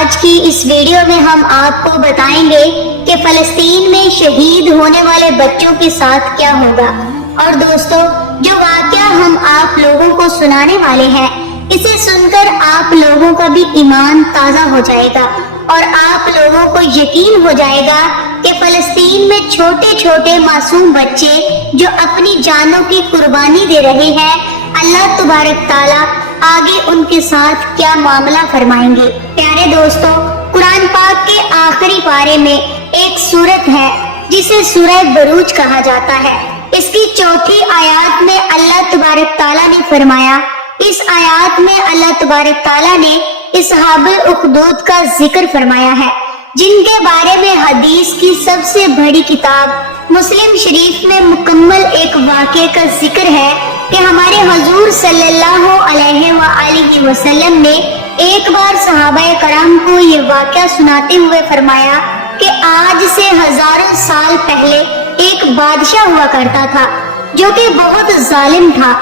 آج کی اس ویڈیو میں ہم آپ کو بتائیں گے کہ فلسطین میں شہید ہونے والے بچوں کے ساتھ کیا ہوگا۔ اور دوستو، جو واقعہ ہم آپ لوگوں کو سنانے والے ہیں، اسے سن کر آپ لوگوں کا بھی ایمان تازہ ہو جائے گا اور آپ لوگوں کو یقین ہو جائے گا کہ فلسطین میں چھوٹے چھوٹے معصوم بچے جو اپنی جانوں کی قربانی دے رہے ہیں، اللہ تبارک تعالیٰ آگے ان کے ساتھ کیا معاملہ فرمائیں گے۔ پیارے دوستو، قرآن پاک کے آخری پارے میں ایک سورت ہے جسے سورہ بروج کہا جاتا ہے۔ اس کی چوتھی آیات میں اللہ تبارک تعالیٰ نے فرمایا، اس آیات میں اللہ تبارک تعالیٰ نے اصحاب الاخدود کا ذکر فرمایا ہے، جن کے بارے میں حدیث کی سب سے بڑی کتاب مسلم شریف میں مکمل ایک واقعے کا ذکر ہے کہ ہمارے حضور صلی اللہ علیہ وآلہ وسلم نے ایک بار صحابہ کرام کو یہ واقعہ سناتے ہوئے فرمایا کہ آج سے ہزاروں سال پہلے ایک بادشاہ ہوا کرتا تھا جو کہ بہت ظالم تھا۔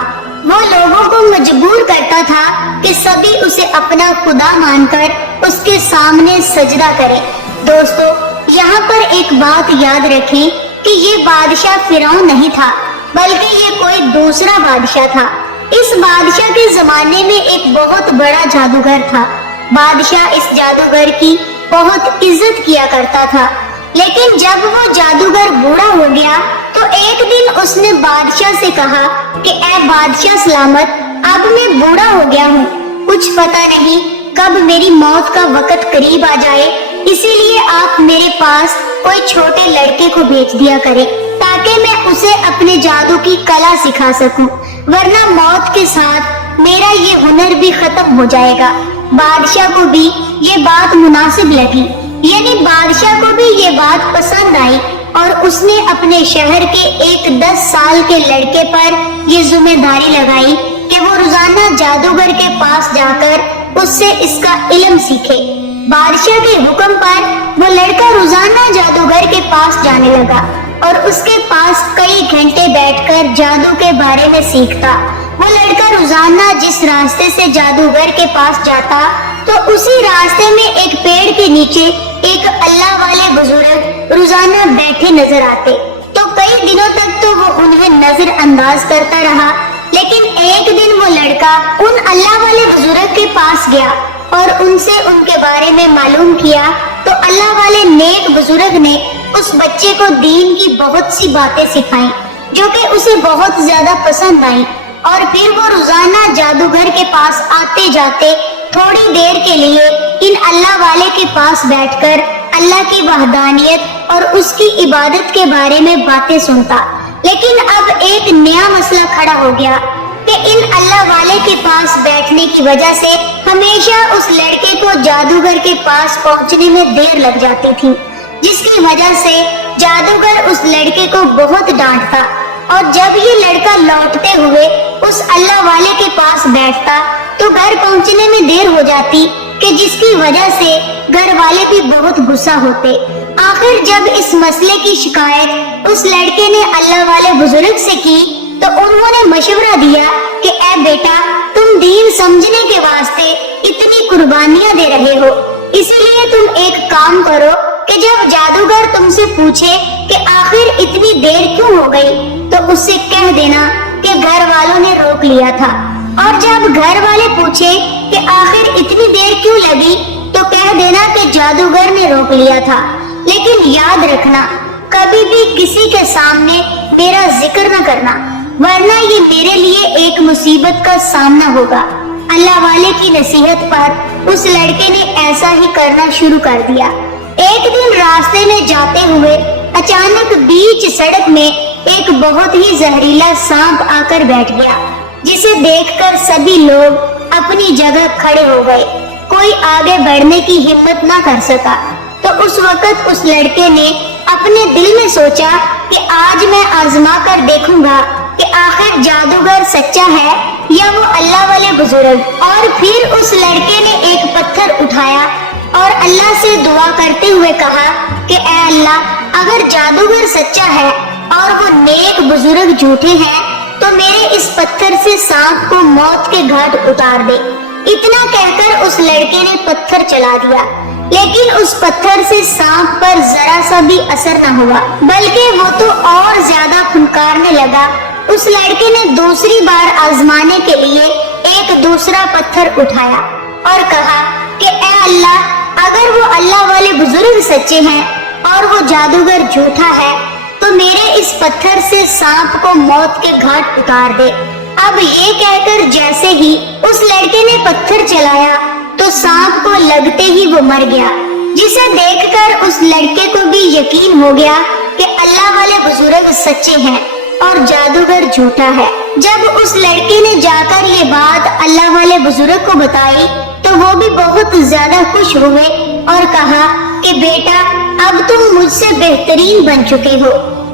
وہ لوگوں کو مجبور کرتا تھا کہ سبھی اسے اپنا خدا مان کر اس کے سامنے سجدہ کریں۔ دوستو، یہاں پر ایک بات یاد رکھیں کہ یہ بادشاہ فرعون نہیں تھا، بلکہ یہ کوئی دوسرا بادشاہ تھا۔ اس بادشاہ کے زمانے میں ایک بہت بڑا جادوگر تھا۔ بادشاہ اس جادوگر کی بہت عزت کیا کرتا تھا، لیکن جب وہ جادوگر بوڑھا ہو گیا تو ایک دن اس نے بادشاہ سے کہا کہ اے بادشاہ سلامت، اب میں بوڑھا ہو گیا ہوں، کچھ پتہ نہیں کب میری موت کا وقت قریب آ جائے، اسی لیے آپ میرے پاس کوئی چھوٹے لڑکے کو بھیج دیا کرے تاکہ میں اسے اپنے جادو کی کلا سکھا سکوں، ورنہ موت کے ساتھ میرا یہ ہنر بھی ختم ہو جائے گا۔ بادشاہ کو بھی یہ بات مناسب لگی، یعنی بادشاہ کو بھی یہ بات پسند آئی اور اس نے اپنے شہر کے ایک 10 سال کے لڑکے پر یہ ذمہ داری لگائی کہ وہ روزانہ جادوگر کے پاس جا کر اس سے اس کا علم سیکھے۔ بادشاہ کے حکم پر وہ لڑکا روزانہ جادوگر کے پاس جانے لگا اور اس کے پاس کئی گھنٹے بیٹھ کر جادو کے بارے میں سیکھتا۔ وہ لڑکا روزانہ جس راستے سے جادوگر کے پاس جاتا تو اسی راستے میں ایک پیڑ کے نیچے ایک اللہ والے بزرگ روزانہ بیٹھے نظر آتے، تو کئی دنوں تک تو وہ انہیں نظر انداز کرتا رہا، لیکن ایک دن وہ لڑکا ان اللہ والے بزرگ کے پاس گیا اور ان سے ان کے بارے میں معلوم کیا، تو اللہ والے نیک بزرگ نے اس بچے کو دین کی بہت سی باتیں سکھائیں جو کہ اسے بہت زیادہ پسند آئیں، اور پھر وہ روزانہ جادوگر کے پاس آتے جاتے تھوڑی دیر کے لیے ان اللہ والے کے پاس بیٹھ کر اللہ کی وحدانیت اور اس کی عبادت کے بارے میں باتیں سنتا۔ لیکن اب ایک نیا مسئلہ کھڑا ہو گیا کہ ان اللہ والے کے پاس بیٹھنے کی وجہ سے ہمیشہ اس لڑکے کو جادوگر کے پاس پہنچنے میں دیر لگ جاتی تھی، جس کی وجہ سے جادوگر اس لڑکے کو بہت ڈانٹتا، اور جب یہ لڑکا لوٹتے ہوئے اس اللہ والے کے پاس بیٹھتا تو گھر پہنچنے میں دیر ہو جاتی، کہ جس کی وجہ سے گھر والے بھی بہت غصہ ہوتے۔ آخر جب اس مسئلے کی شکایت اس لڑکے نے اللہ والے بزرگ سے کی تو انہوں نے مشورہ دیا کہ اے بیٹا، تم دین سمجھنے کے واسطے اتنی قربانیاں دے رہے ہو، اسی لیے تم ایک کام کرو کہ جب جادوگر تم سے پوچھے کہ آخر اتنی دیر کیوں ہو گئی تو اس سے کہہ دینا کہ گھر والوں نے روک لیا تھا، اور جب گھر والے پوچھے کہ آخر اتنی دیر کیوں لگی تو کہہ دینا کہ جادوگر نے روک لیا تھا۔ لیکن یاد رکھنا، کبھی بھی کسی کے سامنے میرا ذکر نہ کرنا، ورنہ یہ میرے لیے ایک مصیبت کا سامنا ہوگا۔ اللہ والے کی نصیحت پر اس لڑکے نے ایسا ہی کرنا شروع کر دیا۔ ایک دن راستے میں جاتے ہوئے اچانک بیچ سڑک میں ایک بہت ہی زہریلا سانپ آ کر بیٹھ گیا، جسے دیکھ کر سبھی لوگ اپنی جگہ کھڑے ہو گئے، کوئی آگے بڑھنے کی ہمت نہ کر سکا۔ تو اس وقت اس لڑکے نے اپنے دل میں سوچا کہ آج میں آزما کر دیکھوں گا کہ آخر جادوگر سچا ہے یا وہ اللہ والے بزرگ۔ اور پھر اس لڑکے نے ایک پتھر اٹھایا اور اللہ سے دعا کرتے ہوئے کہا کہ اے اللہ، اگر جادوگر سچا ہے اور وہ نیک بزرگ جھوٹے ہیں تو میرے اس پتھر سے سانپ کو موت کے گھاٹ اتار دے۔ اتنا کہہ کر اس لڑکے نے پتھر چلا دیا، لیکن اس پتھر سے سانپ پر ذرا سا بھی اثر نہ ہوا، بلکہ وہ تو اور زیادہ پھنکارنے لگا۔ اس لڑکے نے دوسری بار آزمانے کے لیے ایک دوسرا پتھر اٹھایا اور کہا کہ اے اللہ، اگر وہ اللہ والے بزرگ سچے ہیں اور وہ جادوگر جھوٹا ہے تو میرے اس پتھر سے سانپ کو موت کے گھاٹ اتار دے۔ اب یہ کہہ کر جیسے ہی اس لڑکے نے پتھر چلایا تو سانپ کو لگتے ہی وہ مر گیا، جسے دیکھ کر اس لڑکے کو بھی یقین ہو گیا کہ اللہ والے بزرگ سچے ہیں اور جادوگر جھوٹا ہے۔ جب اس لڑکے نے جا کر یہ بات اللہ والے بزرگ کو بتائی تو وہ بھی بہت زیادہ خوش ہوئے اور کہا کہ بیٹا، اب تم مجھ سے بہترین بن چکے ہو،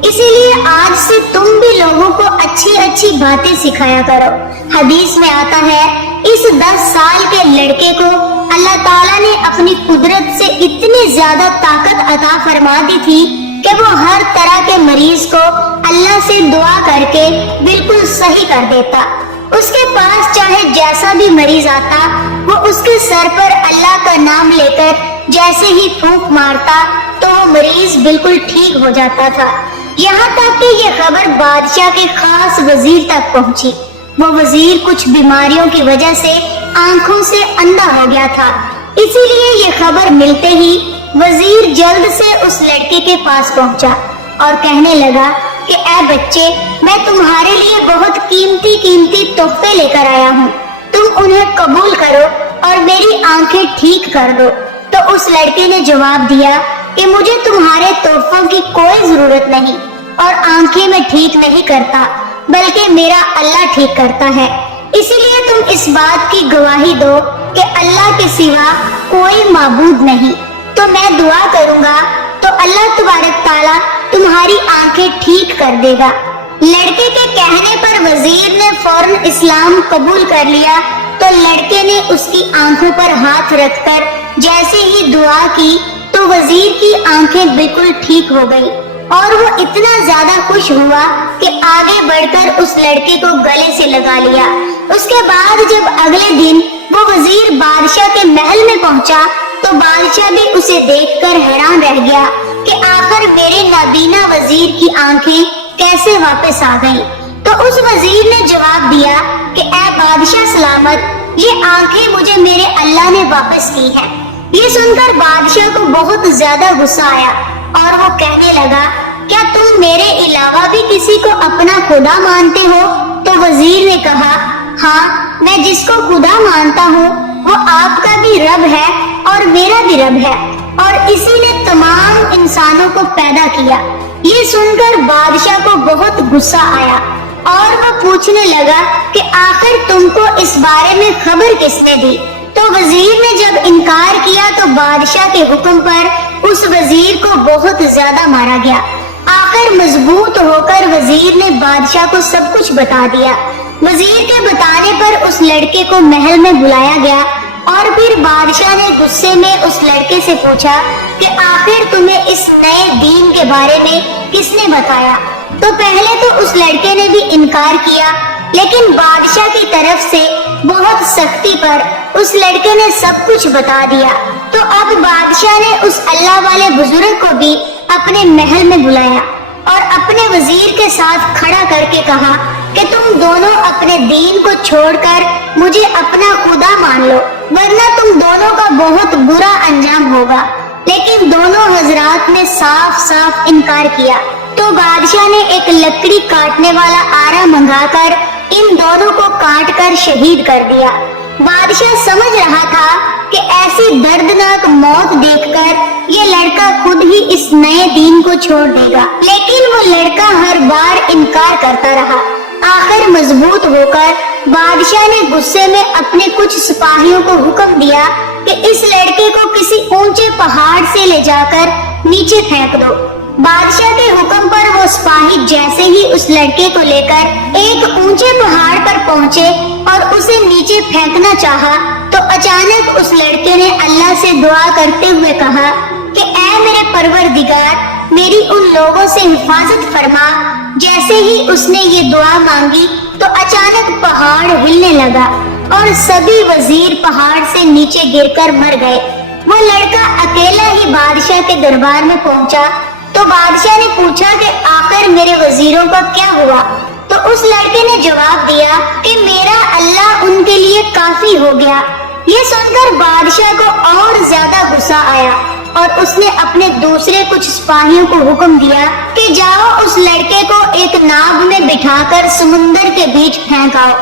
اسی لیے آج سے تم بھی لوگوں کو اچھی اچھی باتیں سکھایا کرو۔ حدیث میں آتا ہے، اس 10 سال کے لڑکے کو اللہ تعالیٰ نے اپنی قدرت سے اتنی زیادہ طاقت عطا فرما دی تھی کہ وہ ہر طرح کے مریض کو اللہ سے دعا کر کے بالکل صحیح کر دیتا۔ اس کے پاس چاہے جیسا بھی مریض آتا، وہ اس کے سر پر اللہ کا نام لے کر جیسے ہی پھونک مارتا تو وہ مریض بالکل ٹھیک ہو جاتا تھا۔ یہاں تک کہ یہ خبر بادشاہ کے خاص وزیر تک پہنچی۔ وہ وزیر کچھ بیماریوں کی وجہ سے آنکھوں سے اندھا ہو گیا تھا، اسی لیے یہ خبر ملتے ہی وزیر جلد سے اس لڑکے کے پاس پہنچا اور کہنے لگا کہ اے بچے، میں تمہارے لیے بہت قیمتی تحفے لے کر آیا ہوں، تم انہیں قبول کرو اور میری آنکھیں ٹھیک کر دو۔ تو اس لڑکے نے جواب دیا کہ مجھے تمہارے تحفوں کی کوئی ضرورت نہیں اور آنکھیں میں ٹھیک نہیں کرتا، بلکہ میرا اللہ ٹھیک کرتا ہے، اسی لیے تم اس بات کی گواہی دو کہ اللہ کے سوا کوئی معبود نہیں، تو میں دعا کروں گا تو اللہ تبارک تعالیٰ تمہاری آنکھیں ٹھیک کر دے گا۔ لڑکے کے کہنے پر وزیر نے فوراً اسلام قبول کر لیا تو لڑکے نے اس کی آنکھوں پر ہاتھ رکھ کر جیسے ہی دعا کی تو وزیر کی آنکھیں بالکل ٹھیک ہو گئی اور وہ اتنا زیادہ خوش ہوا کہ آگے بڑھ کر اس لڑکے کو گلے سے لگا لیا۔ اس کے بعد جب اگلے دن وہ وزیر بادشاہ کے محل میں پہنچا تو بادشاہ بھی اسے دیکھ کر حیران رہ گیا کہ آخر میرے نابینا وزیر کی آنکھیں کیسے واپس آ گئیں۔ تو اس وزیر نے جواب دیا کہ اے بادشاہ سلامت، یہ آنکھیں مجھے میرے اللہ نے واپس کی ہیں۔ یہ سن کر بادشاہ کو بہت زیادہ غصہ آیا اور وہ کہنے لگا، کیا تم میرے علاوہ بھی کسی کو اپنا خدا مانتے ہو؟ تو وزیر نے کہا، ہاں، میں جس کو خدا مانتا ہوں وہ آپ کا بھی رب ہے اور میرا بھی رب ہے، اور اسی نے تمام انسانوں کو پیدا کیا۔ یہ سن کر بادشاہ کو بہت غصہ آیا اور وہ پوچھنے لگا کہ آخر تم کو اس بارے میں خبر کس نے دی؟ تو وزیر نے جب انکار کیا تو بادشاہ کے حکم پر اس وزیر کو بہت زیادہ مارا گیا۔ آخر مضبوط ہو کر وزیر نے بادشاہ کو سب کچھ بتا دیا۔ وزیر کے بتانے پر اس لڑکے کو محل میں بلایا گیا اور پھر بادشاہ نے غصے میں اس لڑکے سے پوچھا کہ آخر تمہیں اس نئے دین کے بارے میں کس نے بتایا؟ تو پہلے تو اس لڑکے نے بھی انکار کیا، لیکن بادشاہ کی طرف سے بہت سختی پر اس لڑکے نے سب کچھ بتا دیا۔ تو اب بادشاہ نے اس اللہ والے بزرگ کو بھی اپنے محل میں بلایا اور اپنے وزیر کے ساتھ کھڑا کر کے کہا کہ تم دونوں اپنے دین کو چھوڑ کر مجھے اپنا خدا مان لو، ورنہ تم دونوں کا بہت برا انجام ہوگا۔ لیکن دونوں حضرات نے صاف صاف انکار کیا۔ تو بادشاہ نے ایک لکڑی کاٹنے والا آرا منگا کر ان دونوں کو کاٹ کر شہید کر دیا۔ بادشاہ سمجھ رہا تھا کہ ایسی دردناک موت دیکھ کر یہ لڑکا خود ہی اس نئے دین کو چھوڑ دے گا، لیکن وہ لڑکا ہر بار انکار کرتا رہا۔ آخر مضبوط ہو کر بادشاہ نے غصے میں اپنے کچھ سپاہیوں کو حکم دیا کہ اس لڑکے کو کسی اونچے پہاڑ سے لے جا کر نیچے پھینک دو۔ بادشاہ کے حکم پر وہ سپاہی جیسے ہی اس لڑکے کو لے کر ایک اونچے پہاڑ پر پہنچے اور اسے نیچے پھینکنا چاہا تو اچانک اس لڑکے نے اللہ سے دعا کرتے ہوئے کہا کہ اے میرے پروردگار، میری ان لوگوں سے حفاظت فرما۔ جیسے ہی اس نے یہ دعا مانگی تو اچانک پہاڑ ہلنے لگا اور سبھی وزیر پہاڑ سے نیچے گر کر مر گئے۔ وہ لڑکا اکیلا ہی بادشاہ کے دربار میں پہنچا تو بادشاہ نے پوچھا کہ آخر میرے وزیروں کا کیا ہوا؟ تو اس لڑکے نے جواب دیا کہ میرا اللہ ان کے لیے کافی ہو گیا۔ یہ سن کر بادشاہ کو اور زیادہ غصہ آیا اور اس نے اپنے دوسرے کچھ سپاہیوں کو حکم دیا کہ جاؤ اس لڑکے کو ایک ناؤ میں بٹھا کر سمندر کے بیچ پھینک آؤ۔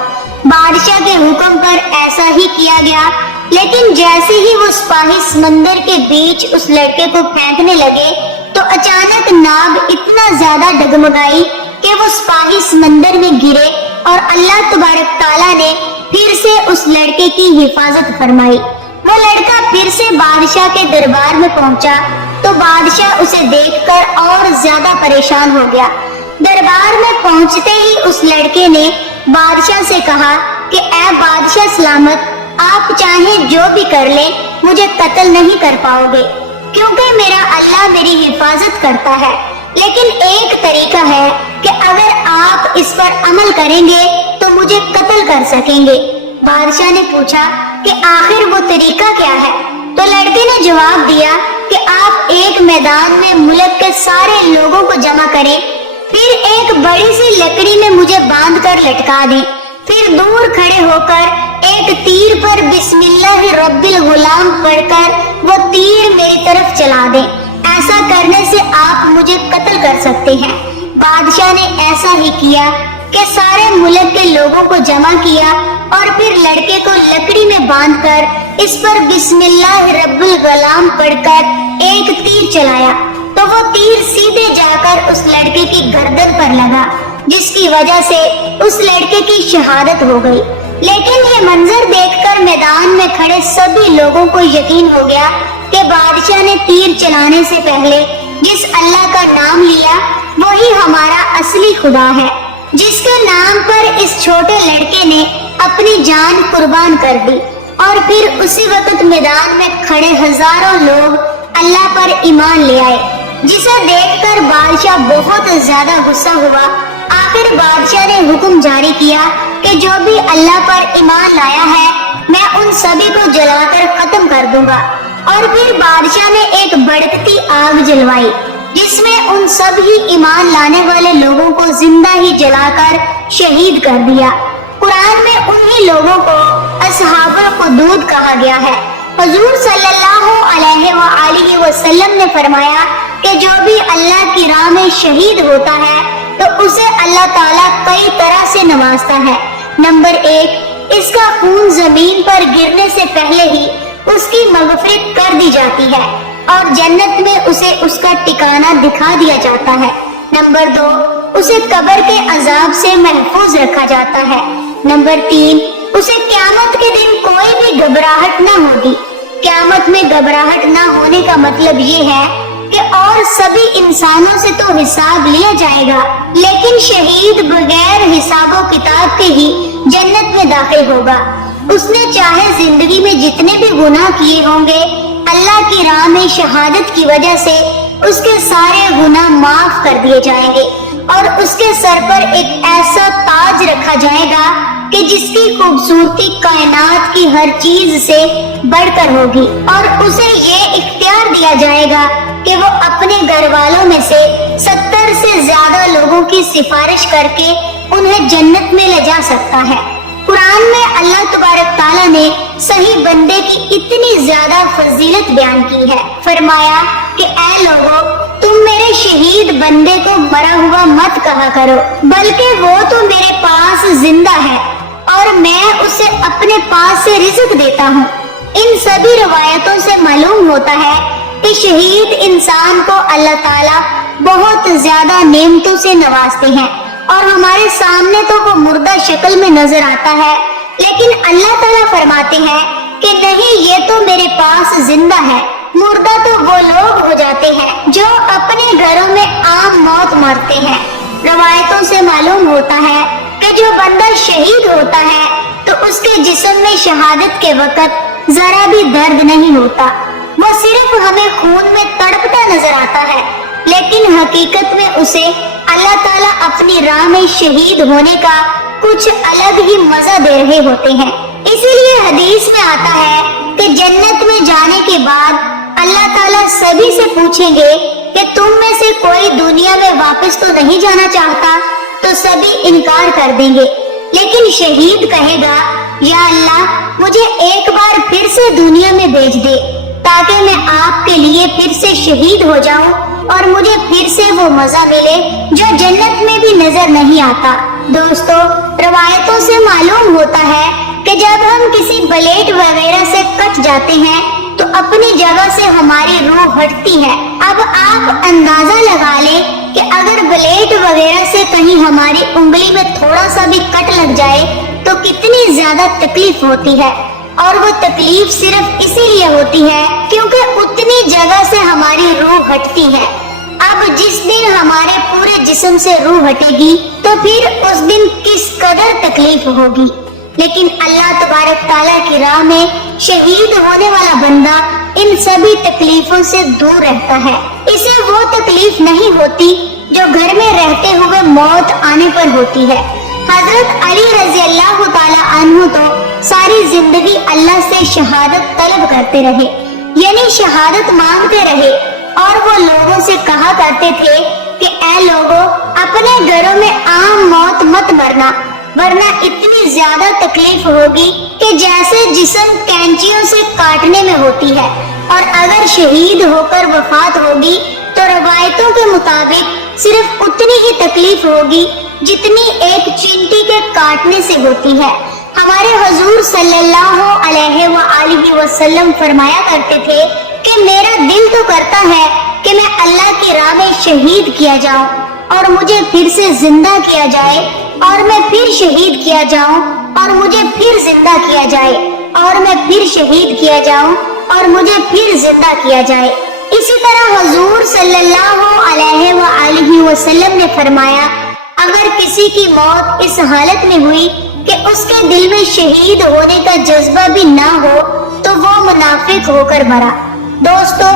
بادشاہ کے حکم پر ایسا ہی کیا گیا، لیکن جیسے ہی وہ سپاہی سمندر کے بیچ اس لڑکے کو پھینکنے لگے تو اچانک ناؤ اتنا زیادہ ڈگمگائی کہ وہ سپاہی سمندر میں گرے اور اللہ تبارک تعالیٰ نے پھر سے اس لڑکے کی حفاظت فرمائی۔ وہ لڑکا پھر سے بادشاہ کے دربار میں پہنچا تو بادشاہ اسے دیکھ کر اور زیادہ پریشان ہو گیا۔ دربار میں پہنچتے ہی اس لڑکے نے بادشاہ سے کہا کہ اے بادشاہ سلامت، آپ چاہیں جو بھی کر لیں مجھے قتل نہیں کر پاؤ گے، کیونکہ میرا اللہ میری حفاظت کرتا ہے، لیکن ایک طریقہ ہے کہ اگر آپ اس پر عمل کریں گے تو مجھے قتل کر سکیں گے۔ بادشاہ نے پوچھا کہ آخر وہ طریقہ کیا ہے؟ تو لڑکے نے جواب دیا کہ آپ ایک میدان میں ملک کے سارے لوگوں کو جمع کریں، پھر ایک بڑی سی لکڑی میں مجھے باندھ کر لٹکا دیں، پھر دور کھڑے ہو کر ایک تیر پر بسم اللہ رب الغلام پڑھ کر وہ تیر میری طرف چلا دیں۔ ایسا کرنے سے آپ مجھے قتل کر سکتے ہیں۔ بادشاہ نے ایسا ہی کیا کہ سارے ملک کے لوگوں کو جمع کیا اور پھر لڑکے کو لکڑی میں باندھ کر اس پر بسم اللہ رب الغلام پڑھ کر ایک تیر چلایا تو وہ تیر سیدھے جا کر اس لڑکے کی گردن پر لگا، جس کی وجہ سے اس لڑکے کی شہادت ہو گئی۔ لیکن یہ منظر دیکھ کر میدان میں کھڑے سبھی لوگوں کو یقین ہو گیا کہ بادشاہ نے تیر چلانے سے پہلے جس اللہ کا نام لیا وہی ہمارا اصلی خدا ہے، جس کے نام پر اس چھوٹے لڑکے نے اپنی جان قربان کر دی۔ اور پھر اسی وقت میدان میں کھڑے ہزاروں لوگ اللہ پر ایمان لے آئے، جسے دیکھ کر بادشاہ بہت زیادہ غصہ ہوا۔ آخر بادشاہ نے حکم جاری کیا کہ جو بھی اللہ پر ایمان لایا ہے میں ان سبھی کو جلا کر ختم کر دوں گا۔ اور پھر بادشاہ نے ایک بھڑکتی آگ جلوائی جس میں ان سب ہی ایمان لانے والے لوگوں کو زندہ ہی جلا کر شہید کر دیا۔ قرآن میں انہی لوگوں کو اصحاب الخدود کہا گیا ہے۔ حضور صلی اللہ علیہ وآلہ وسلم نے فرمایا کہ جو بھی اللہ کی راہ میں شہید ہوتا ہے تو اسے اللہ تعالیٰ کئی طرح سے نوازتا ہے۔ نمبر 1، اس کا خون زمین پر گرنے سے پہلے ہی اس کی مغفرت کر دی جاتی ہے اور جنت میں اسے اس کا ٹھکانہ دکھا دیا جاتا ہے۔ نمبر 2، اسے قبر کے عذاب سے محفوظ رکھا جاتا ہے۔ نمبر 3، اسے قیامت کے دن کوئی بھی گھبراہٹ نہ ہوگی۔ قیامت میں گھبراہٹ نہ ہونے کا مطلب یہ ہے کہ اور سبھی انسانوں سے تو حساب لیا جائے گا، لیکن شہید بغیر حساب و کتاب کے ہی جنت میں داخل ہوگا۔ اس نے چاہے زندگی میں جتنے بھی گناہ کیے ہوں گے، اللہ کی راہ میں شہادت کی وجہ سے اس کے سارے گناہ معاف کر دیے جائیں گے اور اس کے سر پر ایک ایسا تاج رکھا جائے گا کہ جس کی خوبصورتی کائنات کی ہر چیز سے بڑھ کر ہوگی، اور اسے یہ اختیار دیا جائے گا کہ وہ اپنے گھر والوں میں سے 70 سے زیادہ لوگوں کی سفارش کر کے انہیں جنت میں لے جا سکتا ہے۔ قرآن میں اللہ تبارک تعالیٰ نے صحیح بندے کی اتنی زیادہ فضیلت بیان کی ہے۔ فرمایا کہ اے لوگو، تم میرے شہید بندے کو مرا ہوا مت کہا کرو، بلکہ وہ تو میرے پاس زندہ ہے اور میں اسے اپنے پاس سے رزق دیتا ہوں۔ ان سبھی روایتوں سے معلوم ہوتا ہے کہ شہید انسان کو اللہ تعالیٰ بہت زیادہ نعمتوں سے نوازتے ہیں، اور ہمارے سامنے تو وہ مردہ شکل میں نظر آتا ہے، لیکن اللہ تعالیٰ فرماتے ہیں کہ نہیں، یہ تو میرے پاس زندہ ہے۔ مردہ تو وہ لوگ ہو جاتے ہیں جو اپنے گھروں میں عام موت مرتے ہیں۔ روایتوں سے معلوم ہوتا ہے کہ جو بندہ شہید ہوتا ہے تو اس کے جسم میں شہادت کے وقت ذرا بھی درد نہیں ہوتا، وہ صرف ہمیں خون میں تڑپتا نظر آتا ہے، لیکن حقیقت میں اسے اللہ تعالیٰ اپنی راہ میں شہید ہونے کا کچھ الگ ہی مزہ دے رہے ہوتے ہیں۔ اسی لیے حدیث میں آتا ہے کہ جنت میں جانے کے بعد اللہ تعالیٰ سبھی سے پوچھیں گے کہ تم میں سے کوئی دنیا میں واپس تو نہیں جانا چاہتا، تو سبھی انکار کر دیں گے، لیکن شہید کہے گا یا اللہ مجھے ایک بار پھر سے دنیا میں بھیج دے تاکہ میں آپ کے لیے پھر سے شہید ہو جاؤں اور مجھے پھر سے وہ مزہ ملے جو جنت میں بھی نظر نہیں آتا۔ دوستو، روایتوں سے معلوم ہوتا ہے کہ جب ہم کسی بلیٹ وغیرہ سے کٹ جاتے ہیں تو اپنی جگہ سے ہماری روح ہٹتی ہے۔ اب آپ اندازہ لگا لیں کہ اگر بلیٹ وغیرہ سے کہیں ہماری انگلی میں تھوڑا سا بھی کٹ لگ جائے تو کتنی زیادہ تکلیف ہوتی ہے، اور وہ تکلیف صرف اسی لیے ہوتی ہے کیونکہ اتنی جگہ سے ہماری روح ہٹتی ہے۔ اب جس دن ہمارے پورے جسم سے روح ہٹے گی تو پھر اس دن کس قدر تکلیف ہوگی، لیکن اللہ تبارک تعالیٰ کی راہ میں شہید ہونے والا بندہ ان سبھی تکلیفوں سے دور رہتا ہے۔ اسے وہ تکلیف نہیں ہوتی جو گھر میں رہتے ہوئے موت آنے پر ہوتی ہے۔ حضرت علی رضی اللہ تعالیٰ عنہ تو ساری زندگی اللہ سے شہادت طلب کرتے رہے، یعنی شہادت مانگتے رہے، اور وہ لوگوں سے کہا کرتے تھے کہ اے لوگوں، اپنے گھروں میں عام موت مت مرنا، ورنہ اتنی زیادہ تکلیف ہوگی کہ جیسے جسم کینچیوں سے کاٹنے میں ہوتی ہے، اور اگر شہید ہو کر وفات ہوگی تو روایتوں کے مطابق صرف اتنی ہی تکلیف ہوگی جتنی ایک چینٹی کے کاٹنے سے ہوتی ہے۔ ہمارے حضور صلی اللہ علیہ وآلہ وسلم فرمایا کرتے تھے کہ میرا دل تو کرتا ہے کہ میں اللہ کی راہ میں شہید کیا جاؤں اور مجھے پھر سے زندہ کیا جائے، اور میں پھر شہید کیا جاؤں اور مجھے پھر زندہ کیا جائے، اور میں پھر شہید کیا جاؤں اور مجھے پھر زندہ کیا جائے۔ اسی طرح حضور صلی اللہ علیہ وآلہ وسلم نے فرمایا، اگر کسی کی موت اس حالت میں ہوئی کہ اس کے دل میں شہید ہونے کا جذبہ بھی نہ ہو تو وہ منافق ہو کر مرا۔ دوستو،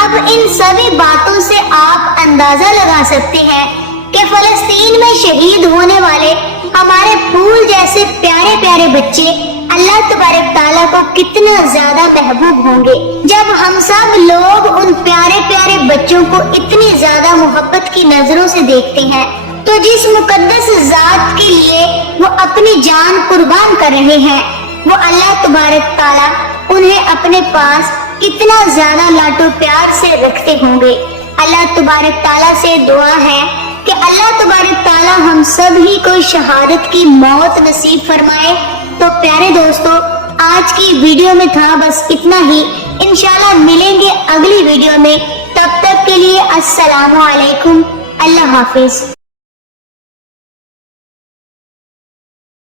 اب ان سبھی باتوں سے آپ اندازہ لگا سکتے ہیں کہ فلسطین میں شہید ہونے والے ہمارے پھول جیسے پیارے پیارے بچے اللہ تبارک تعالیٰ کو کتنا زیادہ محبوب ہوں گے۔ جب ہم سب لوگ ان پیارے پیارے بچوں کو اتنی زیادہ محبت کی نظروں سے دیکھتے ہیں تو جس مقدس ذات کے لیے وہ اپنی جان قربان کر رہے ہیں، وہ اللہ تبارک تعالیٰ انہیں اپنے پاس کتنا زیادہ لاڈو پیار سے رکھتے ہوں گے۔ اللہ تبارک تعالیٰ سے دعا ہے کہ اللہ تبارک تعالیٰ ہم سب ہی کو شہادت کی موت نصیب فرمائے۔ تو پیارے دوستو، آج کی ویڈیو میں تھا بس اتنا ہی۔ انشاءاللہ ملیں گے اگلی ویڈیو میں، تب تک کے لیے السلام علیکم، اللہ حافظ۔